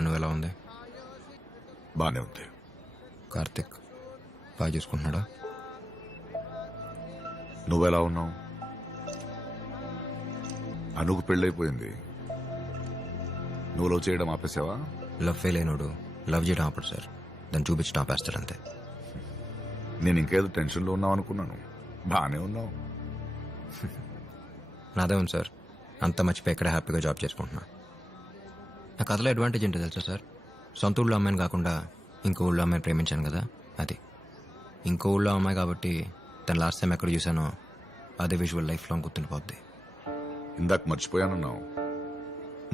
అను ఎలా ఉంది? బానే ఉంది. కార్తిక్ బాగా చూసుకుంటున్నాడా? నువ్వెలా ఉన్నావు? అనుకు పెళ్ళైపోయింది. నువ్వు లవ్ చేయడం ఆపేసావా? లవ్ ఫెయిల్ అయినోడు లవ్ చేయడం ఆపడు సార్, దాన్ని చూపించడం ఆపేస్తాడంతే. నేను ఇంకేదో టెన్షన్లో ఉన్నావు అనుకున్నాను. బానే ఉన్నావు. నాదే ఉంది సార్, అంత మర్చిపోయి ఎక్కడ హ్యాపీగా జాబ్ చేసుకుంటున్నా. నాకు అసలు అడ్వాంటేజ్ ఏంటో తెలుసా సార్? సొంత ఊళ్ళో అమ్మాయిని కాకుండా ఇంకో ఊళ్ళో అమ్మాయిని ప్రేమించాను కదా, అది. ఇంకో ఊళ్ళో అమ్మాయి కాబట్టి తను లాస్ట్ టైం ఎక్కడ చూసానో అదే విజువల్ లైఫ్ లాంగ్ గుర్తుండిపోద్ది. ఇందాక మర్చిపోయానన్నావు,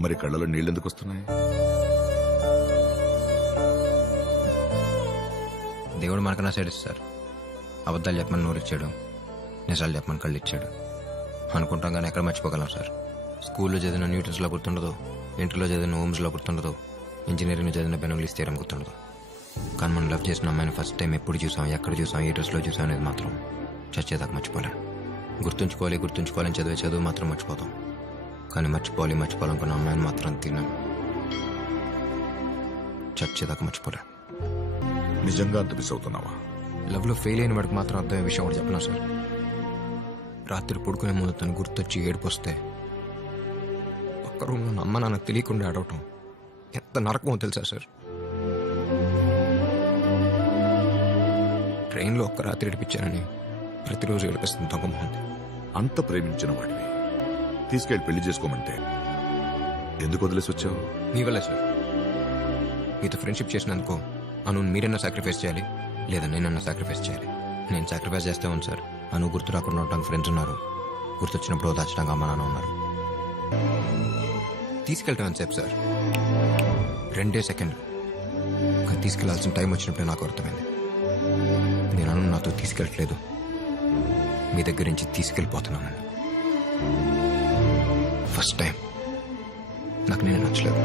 మరి కళ్ళలో నీళ్ళెందుకు వస్తున్నాయి? దేవుడు మనకన్నా సైడ్ సార్. అబద్ధాలు చెప్పమని నోరిచ్చాడు, నిజాలు చెప్పమని కళ్ళు ఇచ్చాడు. అనుకుంటాం కానీ ఎక్కడ మర్చిపోగలం సార్? స్కూల్లో చదివిన న్యూటన్స్లో గుర్తుండదు, ఇంటర్లో చదివిన హోమ్స్లో గుర్తుండదు, ఇంజనీరింగ్లో చదివిన బెనోగ్లీస్ థియరం గుర్తుండదు. కానీ మనం లవ్ చేసిన అమ్మాయిని ఫస్ట్ టైం ఎప్పుడు చూసాం, ఎక్కడ చూసాం, ఏ డ్రెస్లో చూసాం అనేది మాత్రం చచ్చేదాకా మర్చిపోలేం. గుర్తుంచుకోవాలని చదివే చదువు మాత్రం మర్చిపోతాం, కానీ మర్చిపోవాలనుకున్న అమ్మాయిని మాత్రం తిన్నాం చచ్చేదాకా మర్చిపోలేం. నిజంగా అంత మిస్ అవుతున్నావా? లవ్లో ఫెయిల్ అయిన వాడికి మాత్రం అర్థమయ్యే విషయం కూడా చెప్పనా సార్? రాత్రి పడుకునే ముందు తను గుర్తొచ్చి ఏడుపొస్తే ఒక్క రూమ్లో అమ్మ నాన్నకు తెలియకుండా అడవటం ఎంత నరకమో తెలుసా సార్? ట్రైన్లో ఒక్క రాత్రి ఏడిపించానని ప్రతిరోజు ఏడిపిస్తుంది దొంగమోహంది. అంత ప్రేమించిన వాడివి తీసుకెళ్లి పెళ్లి చేసుకోమంటే ఎందుకు వదిలేసి వచ్చావు? మీ వల్లే సార్. మీతో ఫ్రెండ్షిప్ చేసినందుకు అను మీరన్నా సాక్రిఫైస్ చేయాలి, లేదా నేనన్నా సాక్రిఫైస్ చేయాలి. నేను సాక్రిఫైస్ చేస్తే ఉంది సార్. అను గుర్తు రాకుండా ఉండడానికి ఫ్రెండ్స్ ఉన్నారు, గుర్తొచ్చినప్పుడు దాచడానికి అమ్మ నాన్న ఉన్నారు. తీసుకెళ్ళటం ఎంతసేపు సార్? 2 సెకండ్లు. కానీ తీసుకెళ్లాల్సిన టైం వచ్చినప్పుడే నాకు అర్థమైంది, నేను అను నాతో తీసుకెళ్ళట్లేదు, మీ దగ్గర నుంచి తీసుకెళ్ళిపోతున్నానని. ఫస్ట్ టైం నాకు నేను నచ్చలేదు.